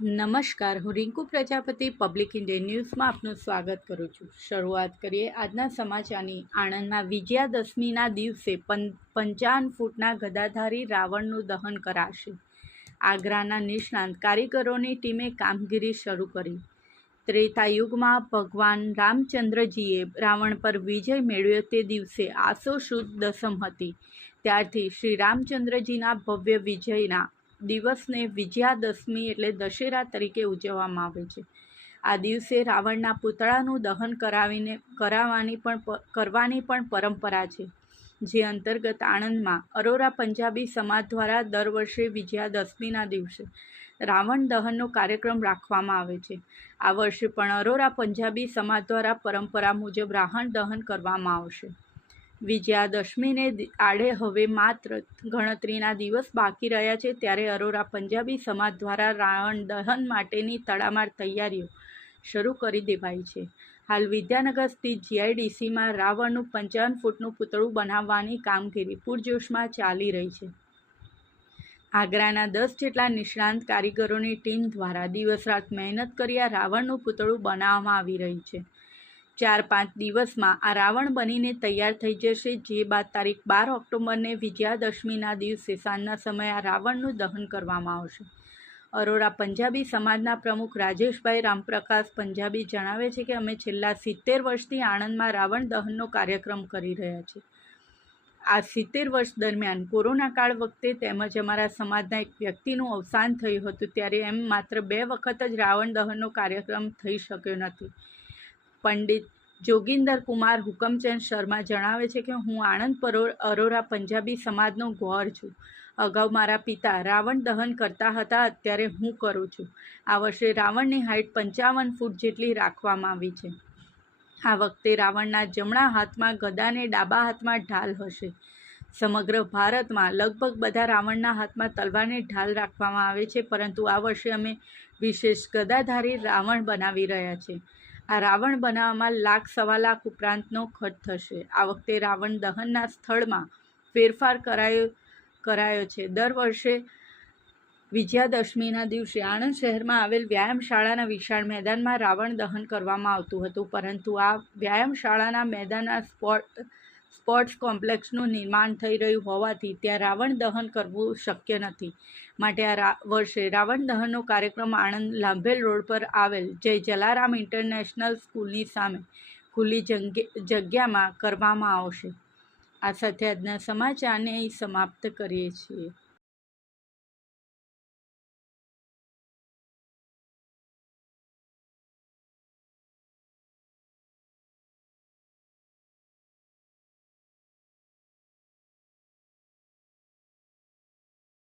નમસ્કાર, હું Rinku Prajapati public India ન્યૂઝમાં આપનું સ્વાગત કરું છું। શરૂઆત કરીએ આજના સમાચારની। આણંદના વિજયાદશમીના દિવસે 55 ફૂટના ગદાધારી રાવણનું દહન કરાશે। આગ્રાના નિષ્ણાંત કારીગરોની ટીમે કામગીરી શરૂ કરી। ત્રેતાયુગમાં ભગવાન રામચંદ્રજીએ રાવણ પર વિજય મેળવ્યો તે દિવસે આસો સુદ દસમ હતી। ત્યારથી શ્રી રામચંદ્રજીના ભવ્ય વિજયના દિવસને વિજયાદશમી એટલે દશેરા તરીકે ઉજવવામાં આવે છે। આ દિવસે રાવણના પૂતળાનું દહન કરવાની પણ પરંપરા છે, જે અંતર્ગત આણંદમાં અરોરા પંજાબી સમાજ દ્વારા દર વર્ષે વિજયાદશમીના દિવસે રાવણ દહનનો કાર્યક્રમ રાખવામાં આવે છે। આ વર્ષે પણ અરોરા પંજાબી સમાજ દ્વારા પરંપરા મુજબ રાવણ દહન કરવામાં આવશે। વિજયાદશમીને આડે હવે માત્ર ગણતરીના દિવસ બાકી રહ્યા છે, ત્યારે અરોરા પંજાબી સમાજ દ્વારા રાવણ દહન માટેની તડામાર તૈયારીઓ શરૂ કરી દેવાઈ છે। હાલ વિદ્યાનગર સ્થિત જીઆઈડીસીમાં રાવણનું 55 ફૂટનું પૂતળું બનાવવાની કામગીરી પૂરજોશમાં ચાલી રહી છે। આગ્રાના 10 જેટલા નિષ્ણાંત કારીગરોની ટીમ દ્વારા દિવસ રાત મહેનત કરી આ રાવણનું પૂતળું બનાવવામાં આવી રહી છે। 4-5 દિવસમાં આ રાવણ બનીને તૈયાર થઈ જશે, જે બાદ તારીખ 12 ઓક્ટોબરને વિજયાદશમીના દિવસે સાંજના સમયે આ રાવણનું દહન કરવામાં આવશે। અરોરા પંજાબી સમાજના પ્રમુખ રાજેશભાઈ રામપ્રકાશ પંજાબી જણાવે છે કે અમે છેલ્લા 70 વર્ષથી આણંદમાં રાવણ દહનનો કાર્યક્રમ કરી રહ્યા છીએ। આ 70 વર્ષ દરમિયાન કોરોના કાળ વખતે તેમજ અમારા સમાજના એક વ્યક્તિનું અવસાન થયું હતું, ત્યારે એમ માત્ર 2 વખત જ રાવણ દહનનો કાર્યક્રમ થઈ શક્યો નથી। પંડિત જોગિંદર કુમાર હુકમચંદ શર્મા જણાવે છે કે હું આણંદ અરોરા પંજાબી સમાજનો ગૌર છું। અગાઉ મારા પિતા રાવણ દહન કરતા હતા, અત્યારે હું કરું છું। આ વર્ષે રાવણની હાઇટ 55 ફૂટ જેટલી રાખવામાં આવી છે। આ વખતે રાવણના જમણા હાથમાં ગદા અને ડાબા હાથમાં ઢાલ હશે। સમગ્ર ભારતમાં લગભગ બધા રાવણના હાથમાં તલવારને ઢાલ રાખવામાં આવે છે, પરંતુ આ વર્ષે અમે વિશેષ ગદાધારી રાવણ બનાવી રહ્યા છીએ। આ રાવણ બનાવવામાં લાખ-સવા લાખ ઉપરાંતનો ખર્ચ થશે। આ વખતે રાવણ દહનના સ્થળમાં ફેરફાર કરાયો છે। દર વર્ષે વિજયાદશમીના દિવસે આણંદ શહેરમાં આવેલ વ્યાયામશાળાના વિશાળ મેદાનમાં રાવણ દહન કરવામાં આવતું હતું, પરંતુ આ વ્યાયામશાળાના મેદાનમાં સ્પોર્ટ્સ કોમ્પ્લેક્સનું નિર્માણ થઈ રહ્યું હોવાથી ત્યાં રાવણ દહન કરવું શક્ય નથી। માટે આ વર્ષે રાવણ દહનનો કાર્યક્રમ આણંદ લાંભેલ રોડ પર આવેલ જય જલારામ ઇન્ટરનેશનલ સ્કૂલની સામે ખુલ્લી જગ્યામાં કરવામાં આવશે। આ સાથે આજના સમાચારને અહીં સમાપ્ત કરીએ છીએ।